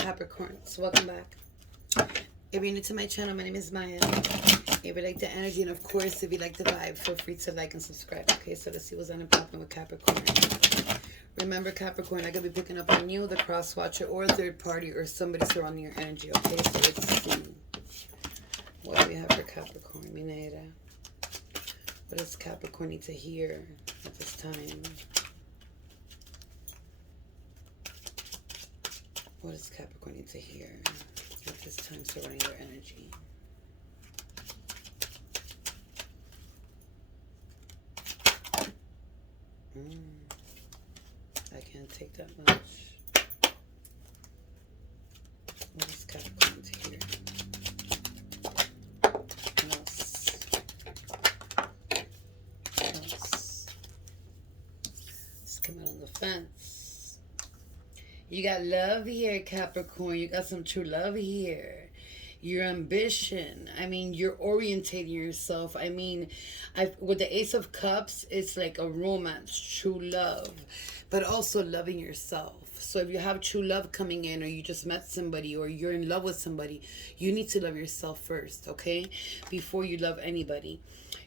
Capricorn. So welcome back. If you're new to my channel, my name is Maya. If you like the energy, and of course, if you like the vibe, feel free to like and subscribe. Okay, so let's see what's on and popping with Capricorn. Remember, Capricorn, I could be picking up on you, the cross watcher, or a third party, or somebody surrounding your energy. Okay, so let's see. What do we have for Capricorn? Minera. What does Capricorn need to hear at this time? What does Capricorn need to hear at this time surrounding their energy? I can't take that much. What does Capricorn need to hear? Else. Let's come out on the fence. You got love here, Capricorn. You got some true love here. Your ambition. I mean, you're orientating yourself. I mean, with the Ace of Cups, it's like a romance, true love, but also loving yourself. So if you have true love coming in, or you just met somebody, or you're in love with somebody, you need to love yourself first, okay? Before you love anybody.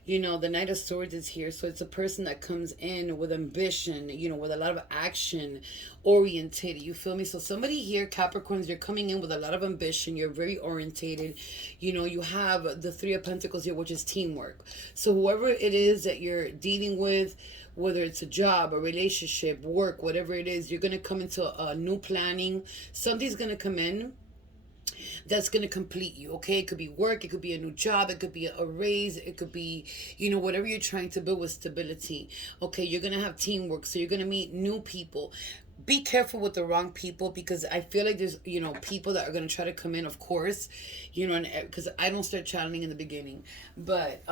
You know, the Knight of Swords is here. So it's a person that comes in with ambition, you know, with a lot of action, orientated. You feel me? So somebody here, Capricorns, you're coming in with a lot of ambition. You're very orientated. You know, you have the Three of Pentacles here, which is teamwork. So whoever it is that you're dealing with, whether it's a job, a relationship, work, whatever it is, you're going to come into a new planning. Something's going to come in that's going to complete you, okay? It could be work, it could be a new job, it could be a raise, it could be, you know, whatever you're trying to build with stability, okay? You're going to have teamwork, so you're going to meet new people. Be careful with the wrong people, because I feel like there's, you know, people that are going to try to come in, of course, you know, and because I don't start channeling in the beginning, but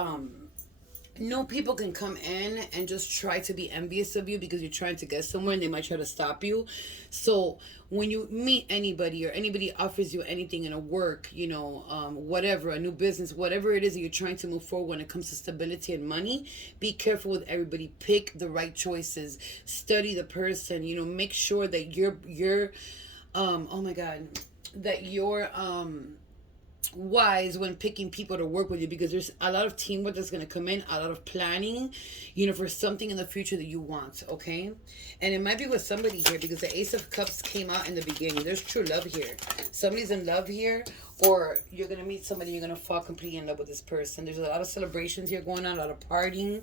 no, people can come in and just try to be envious of you because you're trying to get somewhere, and they might try to stop you. So when you meet anybody, or anybody offers you anything in a work, you know, whatever, a new business, whatever it is that you're trying to move forward when it comes to stability and money, be careful with everybody. Pick the right choices. Study the person. You know, make sure that you're oh my God, that you're wise when picking people to work with you, because there's a lot of teamwork that's going to come in, a lot of planning, you know, for something in the future that you want, okay? And it might be with somebody here, because the Ace of Cups came out in the beginning. There's true love here. Somebody's in love here, or you're going to meet somebody, you're going to fall completely in love with this person. There's a lot of celebrations here going on, a lot of partying.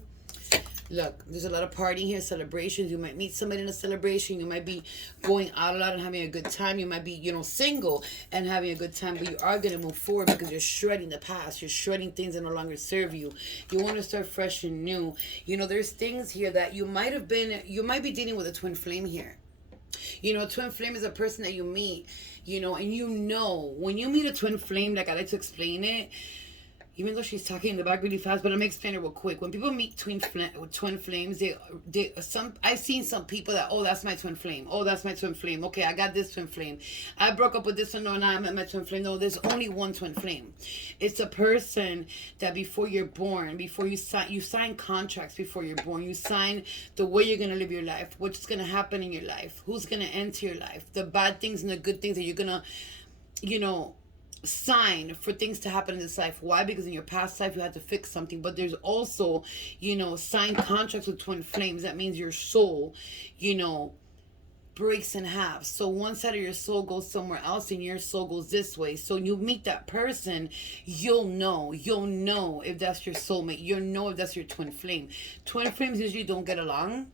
Look, there's a lot of partying here, celebrations. You might meet somebody in a celebration. You might be going out a lot and having a good time. You might be, you know, single and having a good time. But you are going to move forward, because you're shredding the past. You're shredding things that no longer serve you. You want to start fresh and new. You know, there's things here that you might be dealing with a twin flame here. You know, a twin flame is a person that you meet, you know, and you know, when you meet a twin flame, like I like to explain it, even though she's talking in the back really fast, but I'm explaining it real quick. When people meet twin flames, I've seen some people that, oh, that's my twin flame. Oh, that's my twin flame. Okay, I got this twin flame. I broke up with this one. No, now I'm at my twin flame. No, there's only one twin flame. It's a person that before you're born, before you sign contracts before you're born. You sign the way you're gonna live your life, what's gonna happen in your life, who's gonna enter your life, the bad things and the good things that you're gonna, you know, sign for things to happen in this life. Why? Because in your past life you had to fix something. But there's also, you know, signed contracts with twin flames. That means your soul, you know, breaks in half. So one side of your soul goes somewhere else and your soul goes this way. So you meet that person, you'll know if that's your soulmate. You'll know if that's your twin flame. Twin flames usually don't get along.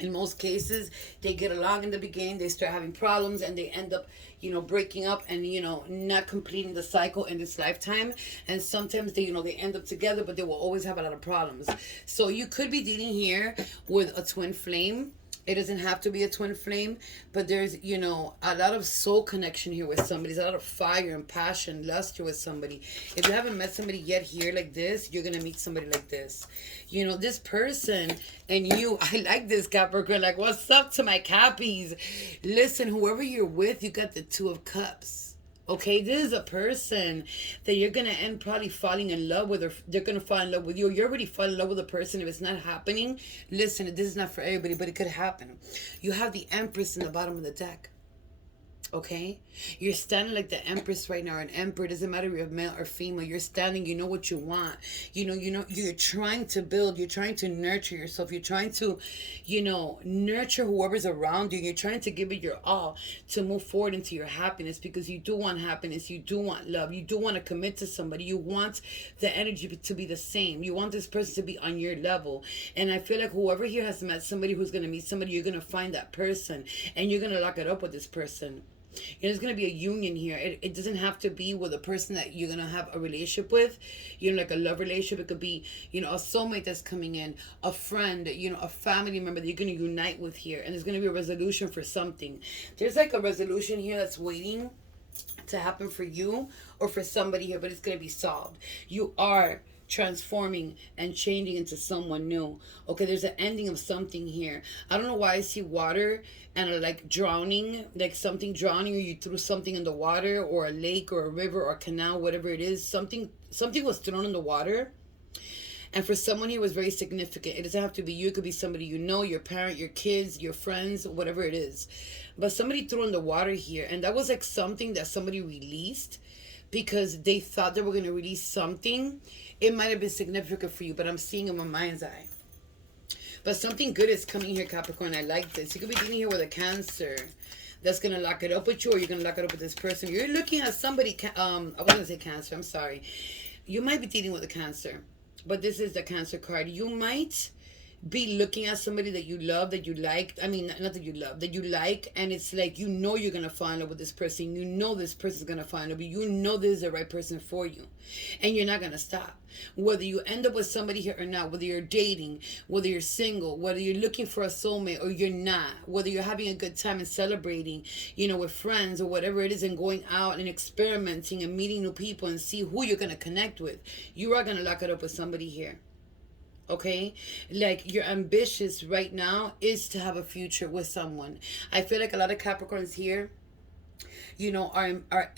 In most cases, they get along in the beginning, they start having problems, and they end up, you know, breaking up and, you know, not completing the cycle in this lifetime. And sometimes they, you know, they end up together, but they will always have a lot of problems. So you could be dealing here with a twin flame. It doesn't have to be a twin flame, but there's, you know, a lot of soul connection here with somebody. There's a lot of fire and passion, lust here with somebody. If you haven't met somebody yet here like this, you're going to meet somebody like this. You know, this person and you, I like this, Capricorn. Like, what's up to my Cappies? Listen, whoever you're with, you got the Two of Cups. Okay, this is a person that you're going to end probably falling in love with, or they're going to fall in love with you. You're already falling in love with a person. If it's not happening, listen, this is not for everybody, but it could happen. You have the Empress in the bottom of the deck. Okay, you're standing like the empress right now, or an emperor. Doesn't matter if you're male or female. You're standing. You know what you want. You're trying to build. You're trying to nurture yourself. You're trying to, nurture whoever's around you. You're trying to give it your all to move forward into your happiness, because you do want happiness. You do want love. You do want to commit to somebody. You want the energy to be the same. You want this person to be on your level. And I feel like whoever here has met somebody who's gonna meet somebody, you're gonna find that person, and you're gonna lock it up with this person. There's going to be a union here. It doesn't have to be with a person that you're going to have a relationship with, like a love relationship. It could be, a soulmate that's coming in, a friend, a family member that you're going to unite with here. And there's going to be a resolution for something. There's like a resolution here that's waiting to happen for you or for somebody here, but it's going to be solved. You are transforming and changing into someone new. Okay, there's an ending of something here. I don't know why I see water and like drowning, like something drowning, or you threw something in the water, or a lake or a river or a canal, whatever it is. Something was thrown in the water. And for someone here, it was very significant. It doesn't have to be you. It could be somebody you know, your parent, your kids, your friends, whatever it is. But somebody threw in the water here. And that was like something that somebody released because they thought they were going to release something. It might have been significant for you, but I'm seeing in my mind's eye. But something good is coming here, Capricorn. I like this. You could be dealing here with a Cancer that's going to lock it up with you, or you're going to lock it up with this person. You're looking at somebody, I was going to say Cancer. I'm sorry. You might be dealing with a Cancer, but this is the Cancer card. You might be looking at somebody that you love, that you like. I mean, not that you love, that you like, and it's like you're gonna fall in love with this person. You know this person's gonna fall in love with you. You know this is the right person for you, and you're not gonna stop. Whether you end up with somebody here or not, whether you're dating, whether you're single, whether you're looking for a soulmate or you're not, whether you're having a good time and celebrating, with friends or whatever it is, and going out and experimenting and meeting new people and see who you're gonna connect with, you are gonna lock it up with somebody here. Okay, like your ambitious right now is to have a future with someone. I feel like a lot of Capricorns here, are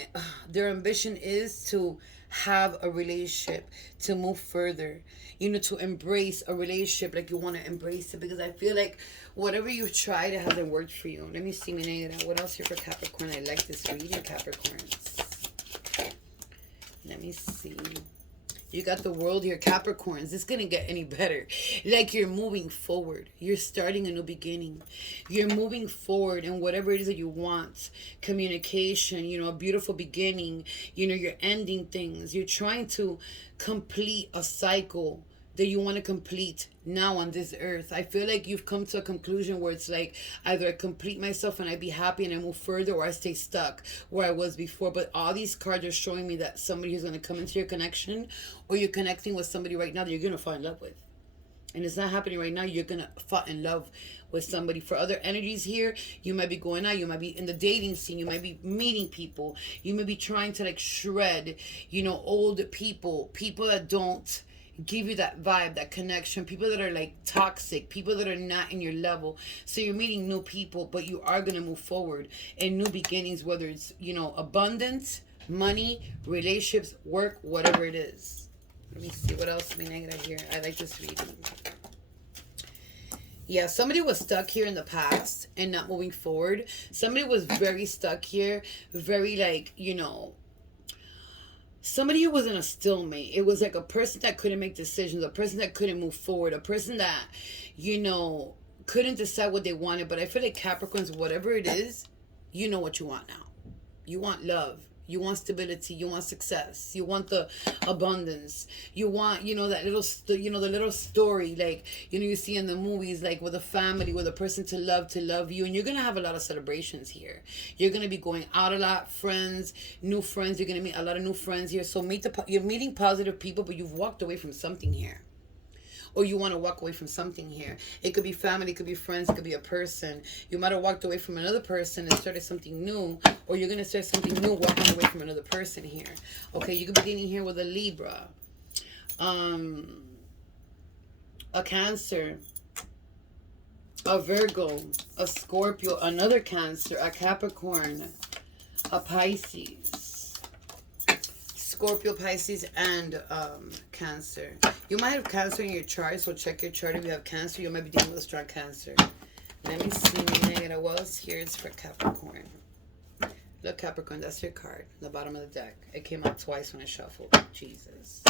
their ambition is to have a relationship, to move further, to embrace a relationship, like you want to embrace it, because I feel like whatever you've tried, it hasn't worked for you. Let me see, what else here for Capricorn? I like this reading, Capricorns. Let me see. You got the World here, Capricorns. It's going to get any better. Like you're moving forward. You're starting a new beginning. You're moving forward in whatever it is that you want. Communication, a beautiful beginning. You're ending things. You're trying to complete a cycle that you want to complete now on this earth. I feel like you've come to a conclusion where it's like either I complete myself and I be happy and I move further, or I stay stuck where I was before. But all these cards are showing me that somebody is going to come into your connection, or you're connecting with somebody right now that you're going to fall in love with. And it's not happening right now. You're going to fall in love with somebody. For other energies here, you might be going out. You might be in the dating scene. You might be meeting people. You may be trying to like shred, old people that don't give you that vibe, that connection, people that are like toxic, people that are not in your level. So you're meeting new people, but you are going to move forward in new beginnings, whether it's, abundance, money, relationships, work, whatever it is. Let me see what else we negative here. I like this reading. Yeah, somebody was stuck here in the past and not moving forward. Somebody was very stuck here, very like, somebody who was in a stalemate. It was like a person that couldn't make decisions, a person that couldn't move forward, a person that, couldn't decide what they wanted. But I feel like Capricorns, whatever it is, you know what you want now. You want love. You want stability. You want success. You want the abundance. You want, that little, the little story, like, you see in the movies, like with a family, with a person to love you. And you're going to have a lot of celebrations here. You're going to be going out a lot, friends, new friends. You're going to meet a lot of new friends here. So you're meeting positive people, but you've walked away from something here. Or you want to walk away from something here. It could be family, it could be friends, it could be a person. You might have walked away from another person and started something new, or you're going to start something new walking away from another person here. Okay, you could be dealing here with a Libra, a Cancer, a Virgo, a Scorpio, another Cancer, a Capricorn, a Pisces. Scorpio, Pisces, and Cancer. You might have Cancer in your chart, so check your chart. If you have Cancer, you might be dealing with a strong Cancer. Let me see, what else here is for Capricorn. Look, Capricorn, that's your card. The bottom of the deck. It came out twice when I shuffled. Jesus.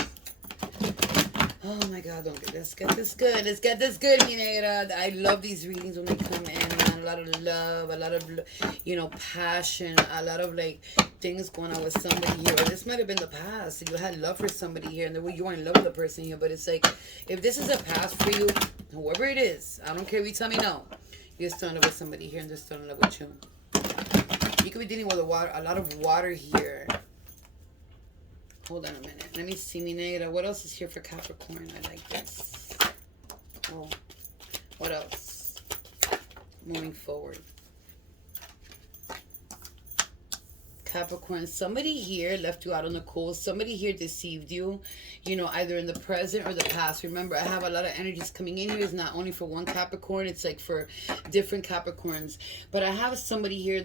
Oh my God, don't get let's get this good. Let's get this good, mi negra. I love these readings when they come in, man. A lot of love, a lot of, passion, a lot of like things going on with somebody here. Or this might have been the past. You had love for somebody here, and you were in love with the person here. But it's like, if this is a past for you, whoever it is, I don't care if you tell me no. You're still in love with somebody here, and they're still in love with you. You could be dealing with a lot of water here. Hold on a minute. Let me see, mi negra. What else is here for Capricorn? I like this. Oh, what else? Moving forward. Capricorn, somebody here left you out on the cold. Somebody here deceived you, either in the present or the past. Remember, I have a lot of energies coming in here. It's not only for one Capricorn. It's like for different Capricorns. But I have somebody here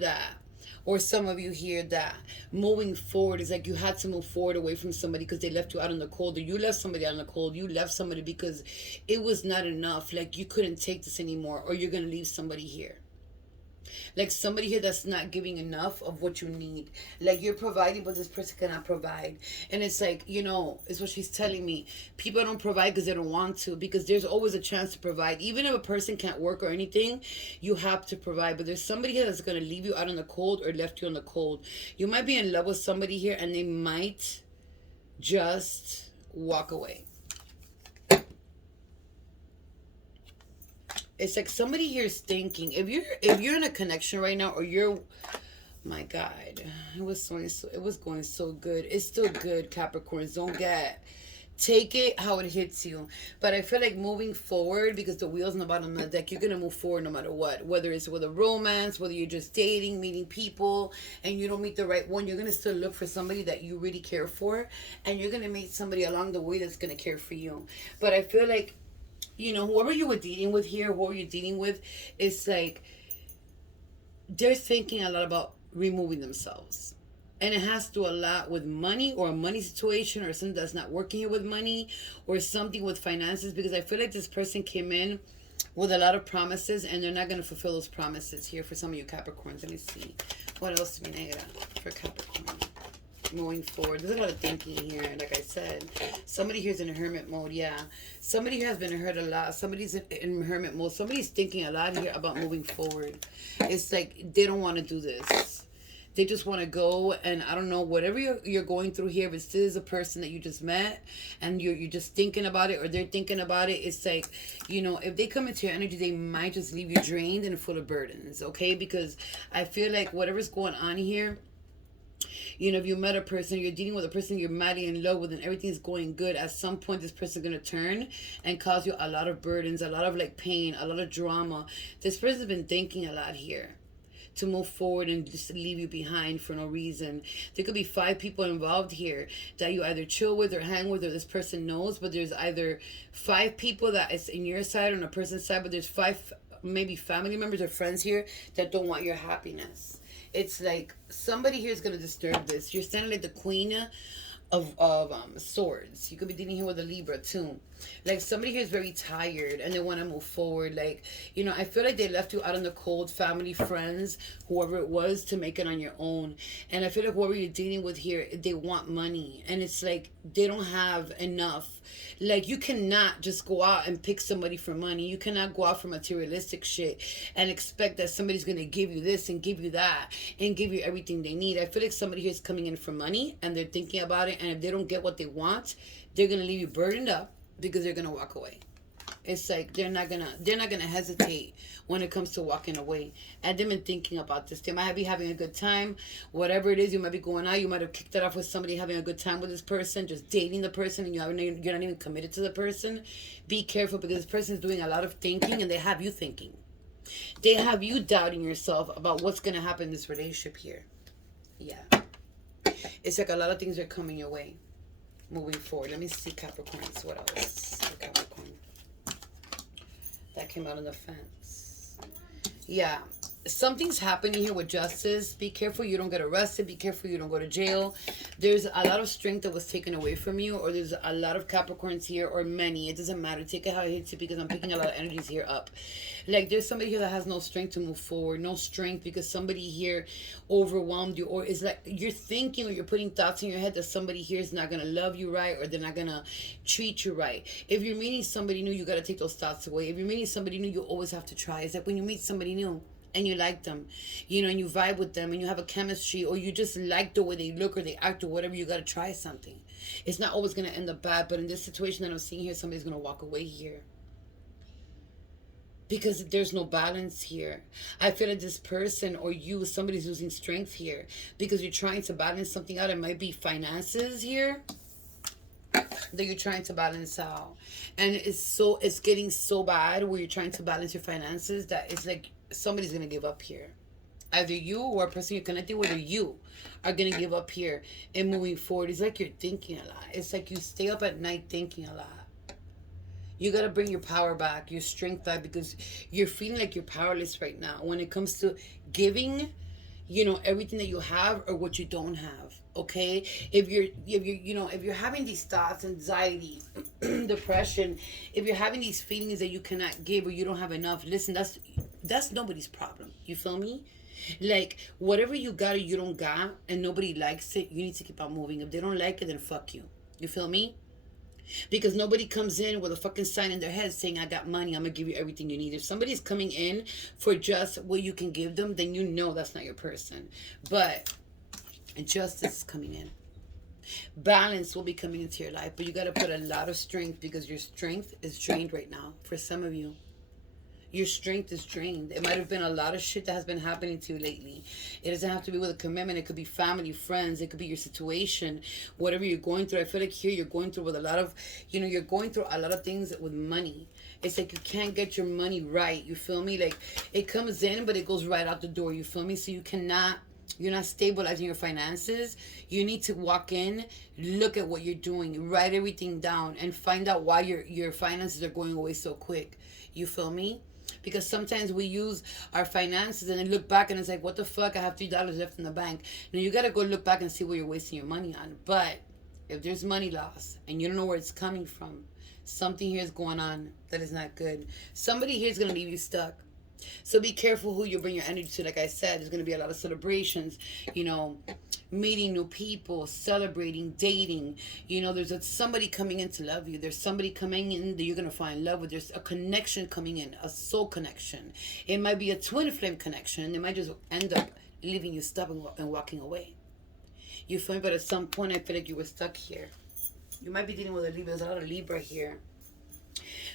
or some of you here that moving forward is like you had to move forward away from somebody because they left you out in the cold, or you left somebody out in the cold. You left somebody because it was not enough. Like you couldn't take this anymore, or you're going to leave somebody here. Like somebody here that's not giving enough of what you need. Like you're providing, but this person cannot provide. And it's like, it's what she's telling me. People don't provide because they don't want to, because there's always a chance to provide. Even if a person can't work or anything, you have to provide. But there's somebody here that's going to leave you out in the cold or left you in the cold. You might be in love with somebody here and they might just walk away. It's like somebody here is thinking, if you're in a connection right now, or my God, it was going so good. It's still good, Capricorns. Take it how it hits you. But I feel like moving forward, because the wheel's on the bottom of the deck, you're going to move forward no matter what. Whether it's with a romance, whether you're just dating, meeting people, and you don't meet the right one, you're going to still look for somebody that you really care for. And you're going to meet somebody along the way that's going to care for you. But I feel like, whoever you were dealing with here, whoever you're dealing with, it's like they're thinking a lot about removing themselves. And it has to do a lot with money, or a money situation, or something that's not working here with money, or something with finances, because I feel like this person came in with a lot of promises and they're not going to fulfill those promises here for some of you Capricorns. Let me see. What else do we need for Capricorn? Moving forward, there's a lot of thinking here. Like I said, somebody here's in a hermit mode. Yeah, somebody has been hurt a lot. Somebody's in hermit mode. Somebody's thinking a lot here about moving forward. It's like they don't want to do this. They just want to go, and I don't know, whatever you're going through here, if it's still a person that you just met and you're just thinking about it, or they're thinking about it, it's like, if they come into your energy, they might just leave you drained and full of burdens, okay? Because I feel like whatever's going on here, if you met a person, you're dealing with a person you're madly in love with, and everything's going good, at some point this person's going to turn and cause you a lot of burdens, a lot of like pain, a lot of drama. This person's been thinking a lot here to move forward and just leave you behind for no reason. There could be 5 people involved here that you either chill with or hang with, or this person knows, but there's either 5 people that is in your side or on a person's side, but there's 5 maybe family members or friends here that don't want your happiness. It's like somebody here is going to disturb this. You're standing like the queen of swords. You could be dealing here with a Libra too. Like somebody here is very tired and they want to move forward. Like, I feel like they left you out in the cold, family, friends, whoever it was, to make it on your own. And I feel like whoever you're dealing with here, they want money, and it's like they don't have enough. Like, you cannot just go out and pick somebody for money. You cannot go out for materialistic shit and expect that somebody's going to give you this and give you that and give you everything they need. I feel like somebody here is coming in for money and they're thinking about it, and if they don't get what they want, they're going to leave you burdened up because they're going to walk away. It's like they're not gonna hesitate when it comes to walking away. And they've been thinking about this. They might be having a good time, whatever it is. You might be going out. You might have kicked it off with somebody, having a good time with this person, just dating the person, and you're not even committed to the person. Be careful, because this person is doing a lot of thinking, and they have you thinking. They have you doubting yourself about what's gonna happen in this relationship here. Yeah, it's like a lot of things are coming your way, moving forward. Let me see, Capricorns. What else? Capricorn. That came out on the fence. Yeah. something's happening here with justice. Be careful you don't get arrested. Be careful you don't go to jail. There's a lot of strength that was taken away from you, or there's a lot of Capricorns here, or many. It doesn't matter. Take it how it hits you, because I'm picking a lot of energies here up. Like, there's somebody here that has no strength to move forward, no strength, because somebody here overwhelmed you, or is like you're thinking, or you're putting thoughts in your head that somebody here is not gonna love you right, or they're not gonna treat you right. If you're meeting somebody new, you gotta take those thoughts away. If you're meeting somebody new, you always have to try. It's like when you meet somebody new and you like them, you know, and you vibe with them, and you have a chemistry, or you just like the way they look or they act or whatever, you got to try something. It's not always going to end up bad, but in this situation that I'm seeing here, somebody's going to walk away here. Because there's no balance here. I feel like this person or you, somebody's losing strength here because you're trying to balance something out. It might be finances here that you're trying to balance out, and it's getting so bad where you're trying to balance your finances that it's like somebody's gonna give up here. Either you or a person you're connected with, or you are gonna give up here and moving forward. It's like you're thinking a lot. It's like you stay up at night thinking a lot. You gotta bring your power back, your strength back, because you're feeling like you're powerless right now when it comes to giving, you know, everything that you have or what you don't have. Okay, if you're having these thoughts, anxiety, depression, if you're having these feelings that you cannot give or you don't have enough, listen, that's nobody's problem. You feel me? Like, whatever you got or you don't got and nobody likes it, you need to keep on moving. If they don't like it, then fuck you. You feel me? Because nobody comes in with a fucking sign in their head saying, I got money, I'm gonna give you everything you need. If somebody's coming in for just what you can give them, then you know that's not your person. But justice is coming in. Balance will be coming into your life, but you got to put a lot of strength, because your strength is drained right now. For some of you, your strength is drained. It might have been a lot of shit that has been happening to you lately. It doesn't have to be with a commitment. It could be family, friends. It could be your situation, whatever you're going through. I feel like here you're going through with a lot of, you know, you're going through a lot of things with money. It's like you can't get your money right. You feel me? Like, it comes in, but it goes right out the door. You feel me? So you're not stabilizing your finances. You need to walk in, look at what you're doing, write everything down, and find out why your finances are going away so quick. You feel me? Because sometimes we use our finances and then look back and it's like, what the fuck? I have $3 left in the bank. Now you gotta go look back and see where you're wasting your money on. But if there's money loss and you don't know where it's coming from, something here is going on that is not good. Somebody here is gonna leave you stuck. So be careful who you bring your energy to. Like I said, there's going to be a lot of celebrations, you know, meeting new people, celebrating, dating. You know, there's somebody coming in to love you. There's somebody coming in that you're going to find love with. There's a connection coming in, a soul connection. It might be a twin flame connection, and it might just end up leaving you stuck and walking away. You feel me? But at some point, I feel like you were stuck here. You might be dealing with a Libra. There's a lot of Libra here.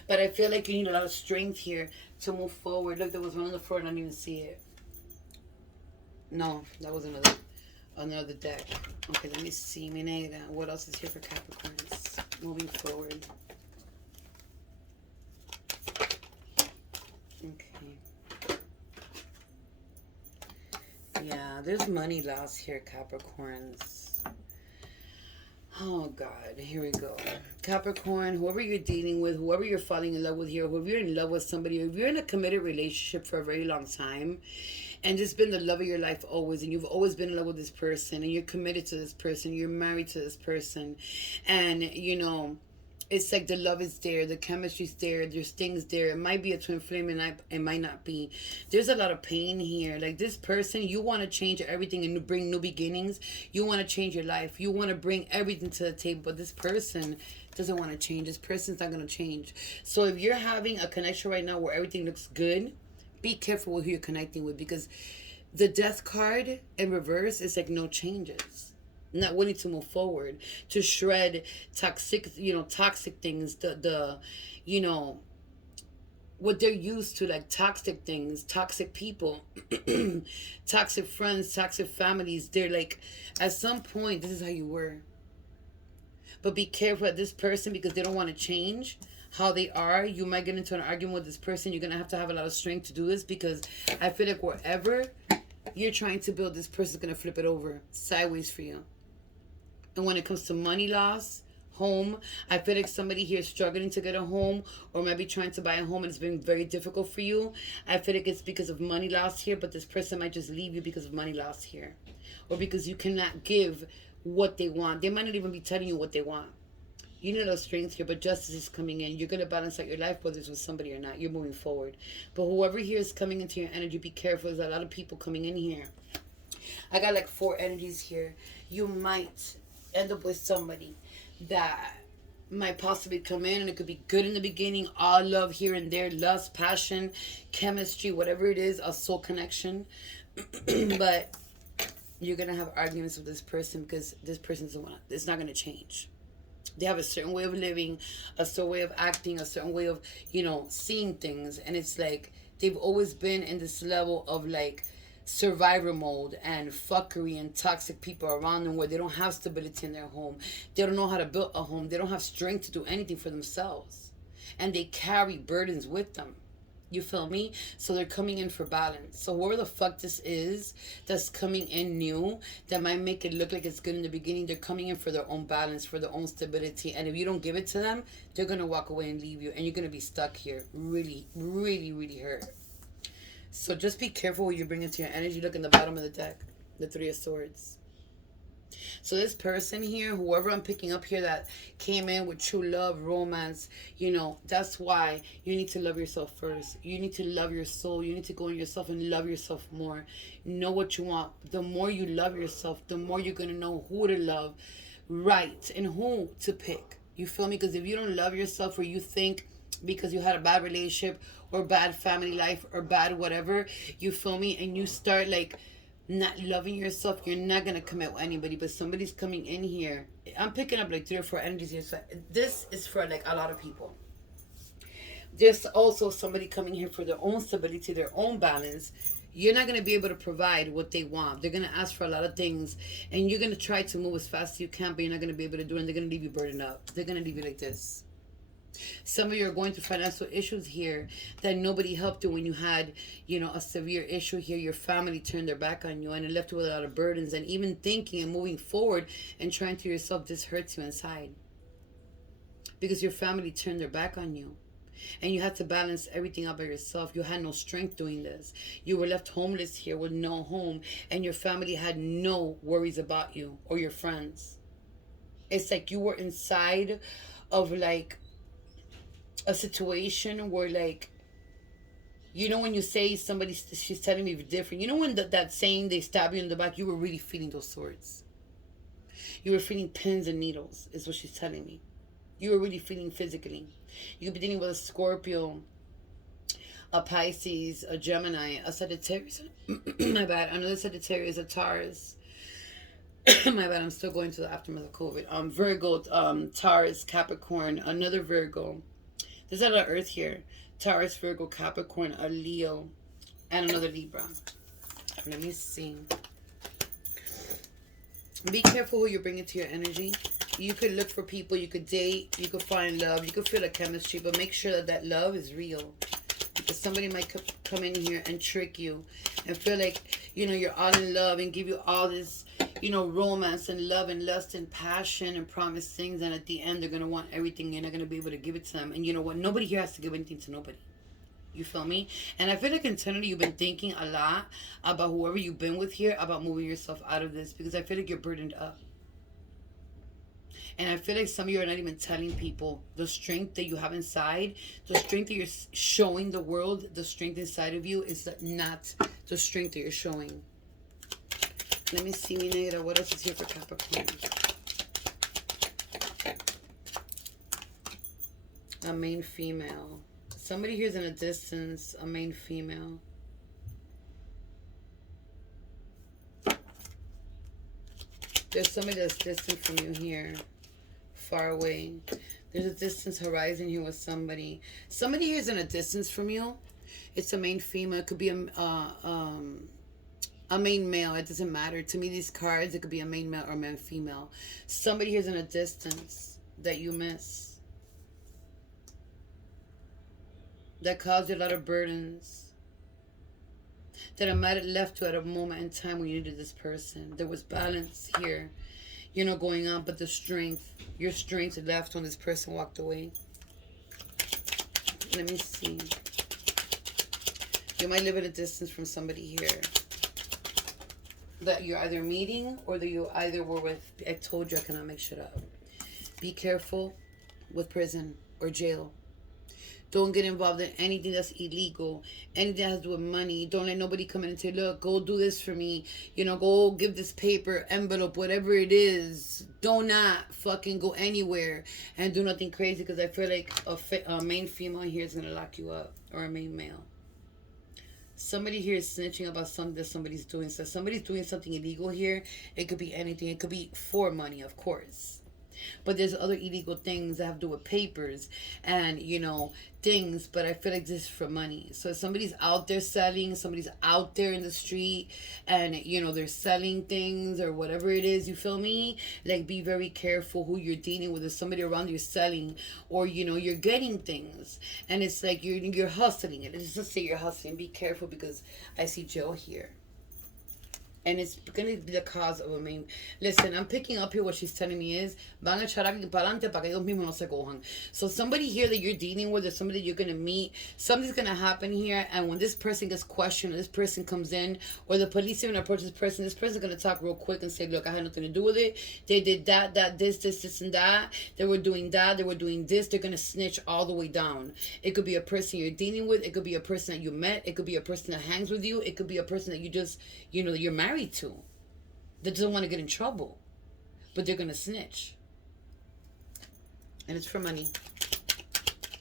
But I feel like you need a lot of strength here to move forward. Look, there was one on the floor and I didn't even see it. No, that was another deck. Okay, let me see. Minera. What else is here for Capricorns? Moving forward. Okay. Yeah, there's money loss here, Capricorns. Oh, God. Here we go. Capricorn, whoever you're dealing with, whoever you're falling in love with here, whoever you're in love with somebody, or if you're in a committed relationship for a very long time, and it's been the love of your life always, and you've always been in love with this person, and you're committed to this person, you're married to this person, and, you know, it's like the love is there, the chemistry's there, there's things there. It might be a twin flame and it might not be. There's a lot of pain here. Like, this person, you want to change everything and bring new beginnings. You want to change your life. You want to bring everything to the table. But this person doesn't want to change. This person's not going to change. So if you're having a connection right now where everything looks good, be careful with who you're connecting with, because the death card in reverse is like no changes. Not willing to move forward, to shred toxic things, the what they're used to, like toxic things, toxic people, toxic friends, toxic families. They're like, at some point, this is how you were. But be careful at this person, because they don't want to change how they are. You might get into an argument with this person. You're going to have a lot of strength to do this, because I feel like wherever you're trying to build, this person's going to flip it over sideways for you. And when it comes to money loss, home. I feel like somebody here is struggling to get a home, or maybe trying to buy a home and it's been very difficult for you. I feel like it's because of money lost here, but this person might just leave you because of money lost here, or because you cannot give what they want. They might not even be telling you what they want. You need a little strength here, but justice is coming in. You're going to balance out your life, whether it's with somebody or not. You're moving forward. But whoever here is coming into your energy, be careful. There's a lot of people coming in here. I got like 4 energies here. You might end up with somebody that might possibly come in, and it could be good in the beginning, all love here and there, lust, passion, chemistry, whatever it is, a soul connection. But you're going to have arguments with this person because this person's the one. It's not going to change. They have a certain way of living, a certain way of acting, a certain way of, seeing things. And it's like they've always been in this level of like survivor mode and fuckery and toxic people around them, where they don't have stability in their home. They don't know how to build a home. They don't have strength to do anything for themselves. And they carry burdens with them. You feel me? So they're coming in for balance. So whoever the fuck this is that's coming in new, that might make it look like it's good in the beginning, they're coming in for their own balance, for their own stability. And if you don't give it to them, they're going to walk away and leave you. And you're going to be stuck here. Really, really, really hurt. So just be careful what you bring into your energy. Look in the bottom of the deck. The 3 of Swords. So this person here, whoever I'm picking up here that came in with true love, romance, that's why you need to love yourself first. You need to love your soul. You need to go in yourself and love yourself more. Know what you want. The more you love yourself, the more you're going to know who to love, right, and who to pick. You feel me? Because if you don't love yourself, or you think because you had a bad relationship or bad family life or bad whatever, you feel me, and you start like not loving yourself, you're not going to commit with anybody. But somebody's coming in here. I'm picking up like 3 or 4 energies here. So this is for like a lot of people. There's also somebody coming here for their own stability, their own balance. You're not going to be able to provide what they want. They're going to ask for a lot of things, and you're going to try to move as fast as you can, but you're not going to be able to do it, and they're going to leave you burdened up. They're going to leave you like this. Some of you are going through financial issues here that nobody helped you when you had, a severe issue here. Your family turned their back on you, and it left you with a lot of burdens. And even thinking and moving forward and trying to yourself, this hurts you inside. Because your family turned their back on you. And you had to balance everything out by yourself. You had no strength doing this. You were left homeless here with no home. And your family had no worries about you or your friends. It's like you were inside of like a situation where like, when you say she's telling me different, when that saying they stab you in the back, you were really feeling those swords. You were feeling pins and needles is what she's telling me. You were really feeling physically. You could be dealing with a Scorpio, a Pisces, a Gemini, a Sagittarius. My bad. Another Sagittarius, a Taurus. My bad. I'm still going to the aftermath of COVID. Virgo, Taurus, Capricorn, another Virgo. There's a lot of Earth here. Taurus, Virgo, Capricorn, a Leo, and another Libra. Let me see. Be careful who you bring into your energy. You could look for people, you could date, you could find love, you could feel a chemistry, but make sure that love is real. Because somebody might come in here and trick you and feel like, you're all in love and give you all this, romance and love and lust and passion and promise things. And at the end, they're going to want everything. You're not going to be able to give it to them. And you know what? Nobody here has to give anything to nobody. You feel me? And I feel like internally you've been thinking a lot about whoever you've been with here, about moving yourself out of this. Because I feel like you're burdened up. And I feel like some of you are not even telling people the strength that you have inside, the strength that you're showing the world, the strength inside of you is not the strength that you're showing. Let me see, mi negra. What else is here for Capricorn? A main female. Somebody here is in a distance, a main female. There's somebody that's distant from you here. Far away. There's a distance horizon here with somebody. Somebody here is in a distance from you. It's a main female. It could be a main male. It doesn't matter. To me, these cards, it could be a main male or a main female. Somebody here is in a distance that you miss. That caused you a lot of burdens. That I might have left you at a moment in time when you needed this person. There was balance here. going on, but your strength left when this person walked away. Let me see. You might live at a distance from somebody here that you're either meeting or that you either were with. I told you I cannot make shit up. Be careful with prison or jail. Don't get involved in anything that's illegal, anything that has to do with money. Don't let nobody come in and say, look, go do this for me. Go give this paper, envelope, whatever it is. Do not fucking go anywhere and do nothing crazy, because I feel like a main female here is going to lock you up, or a main male. Somebody here is snitching about something that somebody's doing. So somebody's doing something illegal here. It could be anything. It could be for money, of course. But there's other illegal things that have to do with papers and, things. But I feel like this is for money. So if somebody's out there selling, somebody's out there in the street and, they're selling things or whatever it is, you feel me? Like, be very careful who you're dealing with. If somebody around you is selling, or, you're getting things. And it's like you're hustling it. Let's just say you're hustling. Be careful, because I see Joe here. And it's going to be the cause of a main... Listen, I'm picking up here what she's telling me is, van a echar aquí para adelante para que ellos mismos no se cojan. So somebody here that you're dealing with, or somebody you're going to meet, something's going to happen here, and when this person gets questioned, or this person comes in, or the police even approach this person's going to talk real quick and say, look, I had nothing to do with it. They did that, this, and that. They were doing that. They were doing this. They're going to snitch all the way down. It could be a person you're dealing with. It could be a person that you met. It could be a person that hangs with you. It could be a person that you just, you're married to, that doesn't want to get in trouble, but they're gonna snitch, and it's for money.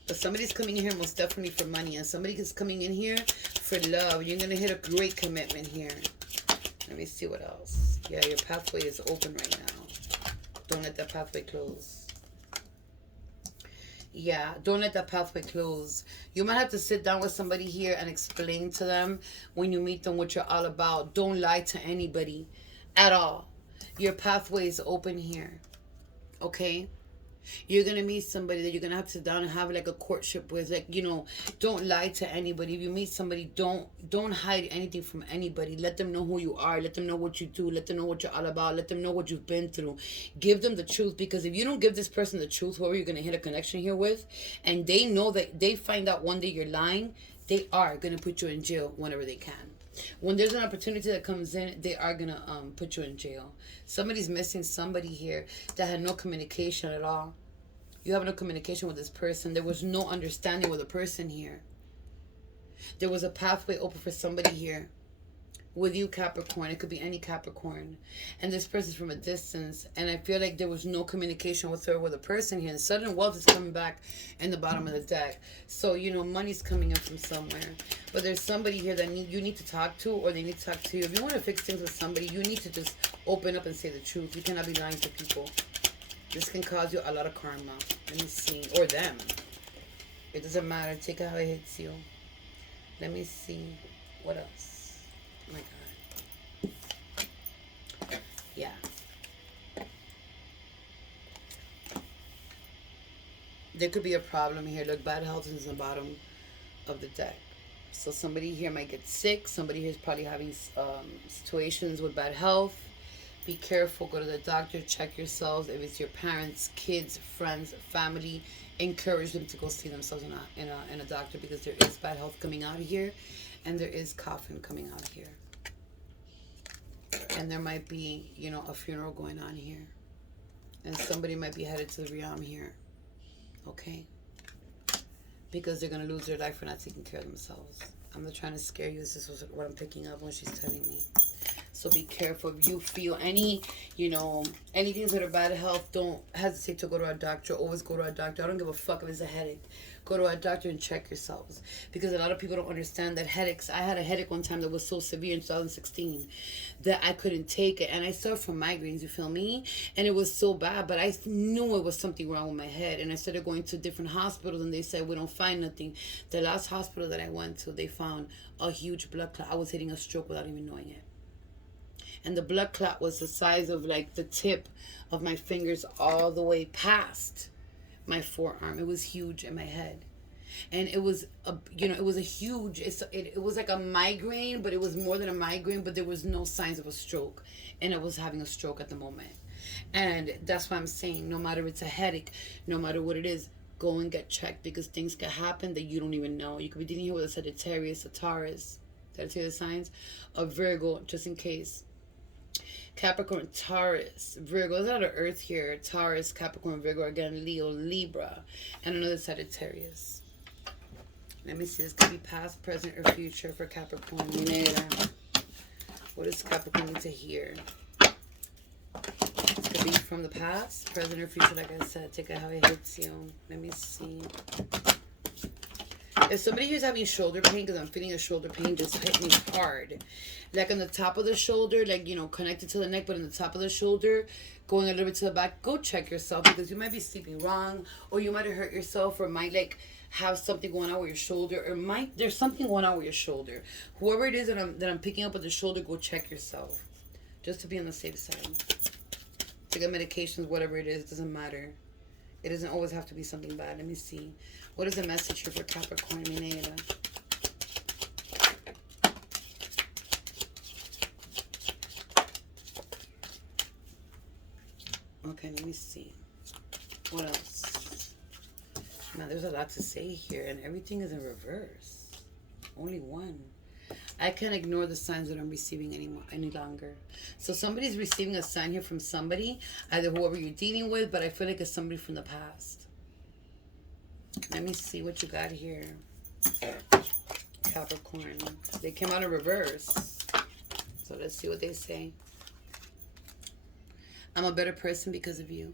But somebody's coming in here most definitely for money, and somebody is coming in here for love. You're gonna hit a great commitment here. Let me see what else. Yeah, your pathway is open right now. Don't let that pathway close. Yeah, don't let that pathway close. You might have to sit down with somebody here and explain to them when you meet them what you're all about. Don't lie to anybody at all. Your pathway is open here. Okay? You're going to meet somebody that you're going to have to sit down and have like a courtship with. Like, don't lie to anybody. If you meet somebody, don't hide anything from anybody. Let them know who you are. Let them know what you do. Let them know what you're all about. Let them know what you've been through. Give them the truth, because if you don't give this person the truth, whoever you're going to hit a connection here with, and they know that they find out one day you're lying, they are going to put you in jail whenever they can. When there's an opportunity that comes in, they are going to put you in jail. Somebody's missing somebody here that had no communication at all. You have no communication with this person. There was no understanding with a person here. There was a pathway open for somebody here. With you, Capricorn. It could be any Capricorn. And this person's from a distance. And I feel like there was no communication with her, with a person here. And sudden wealth is coming back in the bottom of the deck. So, money's coming in from somewhere. But there's somebody here that you need to talk to, or they need to talk to you. If you want to fix things with somebody, you need to just open up and say the truth. You cannot be lying to people. This can cause you a lot of karma. Let me see. Or them. It doesn't matter. Take it how it hits you. Let me see. What else? Oh my God. Yeah. There could be a problem here. Look, bad health is in the bottom of the deck. So somebody here might get sick. Somebody here is probably having situations with bad health. Be careful. Go to the doctor. Check yourselves. If it's your parents, kids, friends, family, encourage them to go see themselves in a doctor, because there is bad health coming out here, and there is coughing coming out here. And there might be, a funeral going on here. And somebody might be headed to the realm here. Okay? Because they're going to lose their life for not taking care of themselves. I'm not trying to scare you. This is what I'm picking up when she's telling me. So be careful. If you feel any things that are bad health, don't hesitate to go to a doctor. Always go to a doctor. I don't give a fuck if it's a headache. Go to a doctor and check yourselves. Because a lot of people don't understand that headaches. I had a headache one time that was so severe in 2016 that I couldn't take it. And I suffered from migraines, you feel me? And it was so bad, but I knew it was something wrong with my head. And I started going to different hospitals, and they said, we don't find nothing. The last hospital that I went to, they found a huge blood clot. I was hitting a stroke without even knowing it. And the blood clot was the size of like the tip of my fingers all the way past my forearm. It was huge in my head. And it was a, it was a huge, it was like a migraine, but it was more than a migraine, but there was no signs of a stroke. And I was having a stroke at the moment. And that's why I'm saying, no matter it's a headache, no matter what it is, go and get checked, because things can happen that you don't even know. You could be dealing here with a Sagittarius, a Taurus. Did I tell you the signs? A Virgo, just in case. Capricorn, Taurus, Virgo. There's a lot of Earth here. Taurus, Capricorn, Virgo, again, Leo, Libra, and another Sagittarius. Let me see. This could be past, present, or future for Capricorn. Minera. What does Capricorn need to hear? This could be from the past, present, or future. Like I said, take it how it hits you. Let me see. If somebody here's having shoulder pain, because I'm feeling a shoulder pain just hit me hard. Like on the top of the shoulder, like, connected to the neck, but on the top of the shoulder, going a little bit to the back, go check yourself, because you might be sleeping wrong, or you might have hurt yourself, or might, like, have something going on with your shoulder, or there's something going on with your shoulder. Whoever it is that I'm picking up with the shoulder, go check yourself, just to be on the safe side. Take medications, whatever it is, doesn't matter. It doesn't always have to be something bad. Let me see. What is the message here for Capricorn? Minera. Okay, let me see. What else? Now, there's a lot to say here, and everything is in reverse. Only one. I can't ignore the signs that I'm receiving any longer. So somebody's receiving a sign here from somebody, either whoever you're dealing with, but I feel like it's somebody from the past. Let me see what you got here. Capricorn. They came out in reverse. So let's see what they say. I'm a better person because of you.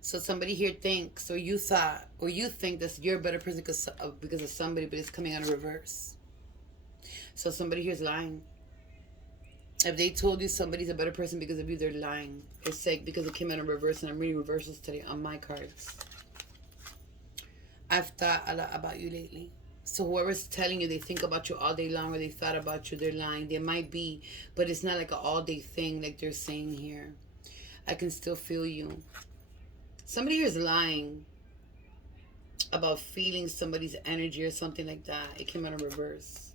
So somebody here thinks, or you thought, or you think that you're a better person because of somebody, but it's coming out in reverse. So somebody here's lying. If they told you somebody's a better person because of you, they're lying. It's like because it came out in reverse, and I'm reading reversals today on my cards. I've thought a lot about you lately. So whoever's telling you they think about you all day long, or they thought about you, they're lying. They might be, but it's not like an all-day thing like they're saying here. I can still feel you. Somebody here is lying about feeling somebody's energy or something like that. It came out in reverse.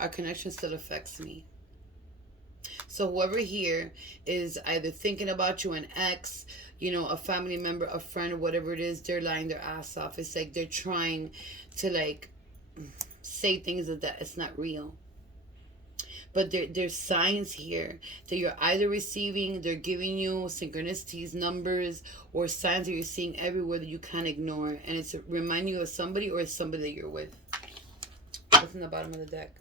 Our connection still affects me. So whoever here is either thinking about you, an ex, a family member, a friend, or whatever it is, they're lying their ass off. It's like they're trying to, like, say things that it's not real. But there's signs here that you're either receiving, they're giving you synchronicities, numbers, or signs that you're seeing everywhere that you can't ignore. And it's reminding you of somebody, or it's somebody that you're with. What's in the bottom of the deck?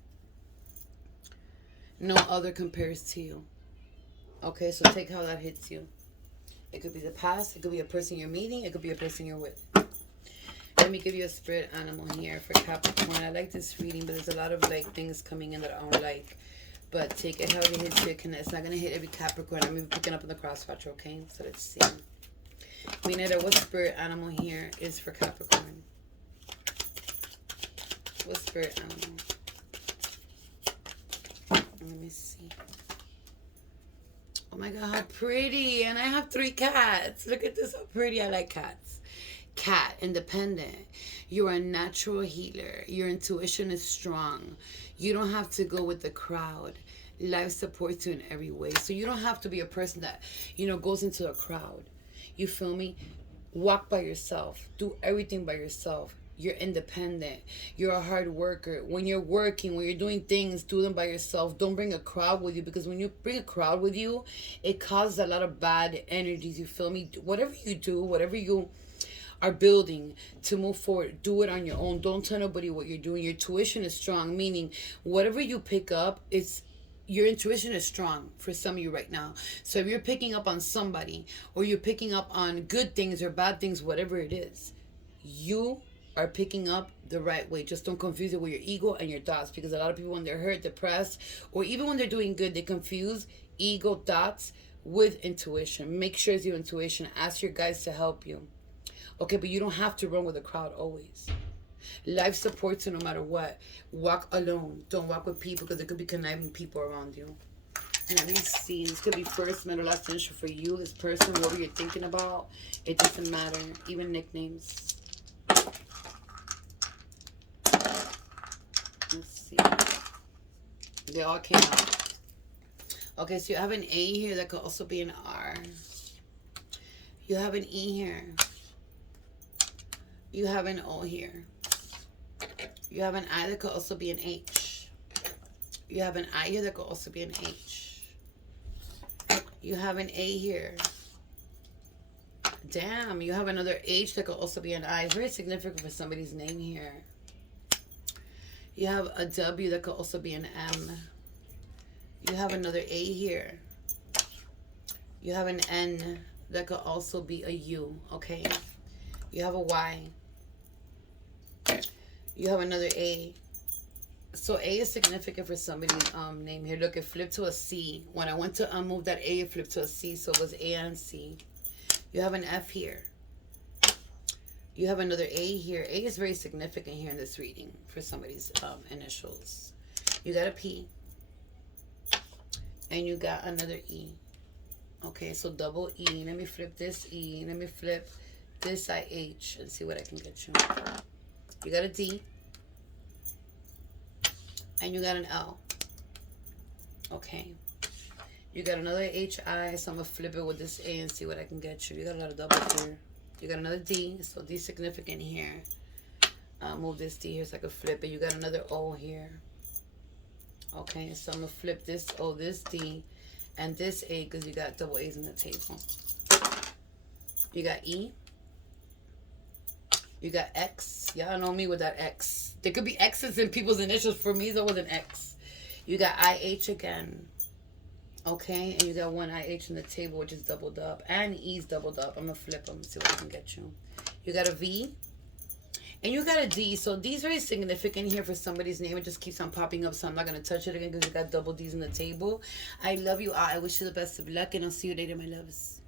No other compares to you. Okay, so take how that hits you. It could be the past. It could be a person you're meeting. It could be a person you're with. Let me give you a spirit animal here for Capricorn. I like this reading, but there's a lot of, like, things coming in that I don't like. But take it how it hits you. It's not going to hit every Capricorn. I'm even picking up on the crosswatch, okay? So let's see. Mineta, what spirit animal here is for Capricorn? What spirit animal? Let me see. Oh my God, how pretty. And I have 3 cats. Look at this, how pretty. I like cats. Cat, independent. You're a natural healer. Your intuition is strong. You don't have to go with the crowd. Life supports you in every way. So you don't have to be a person that, goes into a crowd. You feel me? Walk by yourself. Do everything by yourself. You're independent. You're a hard worker. When you're working, when you're doing things, do them by yourself. Don't bring a crowd with you, because when you bring a crowd with you, it causes a lot of bad energies. You feel me? Whatever you do, whatever you are building to move forward, do it on your own. Don't tell nobody what you're doing. Your intuition is strong, meaning whatever you pick up, your intuition is strong for some of you right now. So if you're picking up on somebody, or you're picking up on good things or bad things, whatever it is, you are picking up the right way. Just don't confuse it with your ego and your thoughts, because a lot of people, when they're hurt, depressed, or even when they're doing good, they confuse ego, thoughts with intuition. Make sure it's your intuition. Ask your guides to help you. Okay, but you don't have to run with the crowd always. Life supports you no matter what. Walk alone. Don't walk with people, because there could be conniving people around you. And let me see. This could be first, middle, last initial for you. This person, whoever you're thinking about. It doesn't matter. Even nicknames. see. They all came out. Okay, so you have an A here that could also be an R. You have an E here. You have an O here. You have an I that could also be an H. You have an I here that could also be an H. You have an A here. Damn, you have another H that could also be an I. It's very significant for somebody's name here. You have a W that could also be an M. You have another A here. You have an N that could also be a U, okay? You have a Y. You have another A. So A is significant for somebody's name here. Look, it flipped to a C. When I went to move that A, it flipped to a C, so it was A and C. You have an F here. You have another A here. A is very significant here in this reading for somebody's initials. You got a P. And you got another E. Okay, so double E. Let me flip this E. Let me flip this IH and see what I can get you. You got a D. And you got an L. Okay. You got another HI, so I'm going to flip it with this A and see what I can get you. You got a lot of doubles here. You got another D, so D significant here. Move this D here so I can flip it. You got another O here. Okay, so I'm going to flip this O, this D, and this A because you got double A's on the table. You got E. You got X. Y'all know me with that X. There could be X's in people's initials. For me, there was an X. You got IH again. Okay, and you got one IH in the table, which is doubled up. And E's doubled up. I'm going to flip them and see what I can get you. You got a V. And you got a D. So D's very significant here for somebody's name. It just keeps on popping up, so I'm not going to touch it again because you got double D's in the table. I love you all. I wish you the best of luck, and I'll see you later, my loves.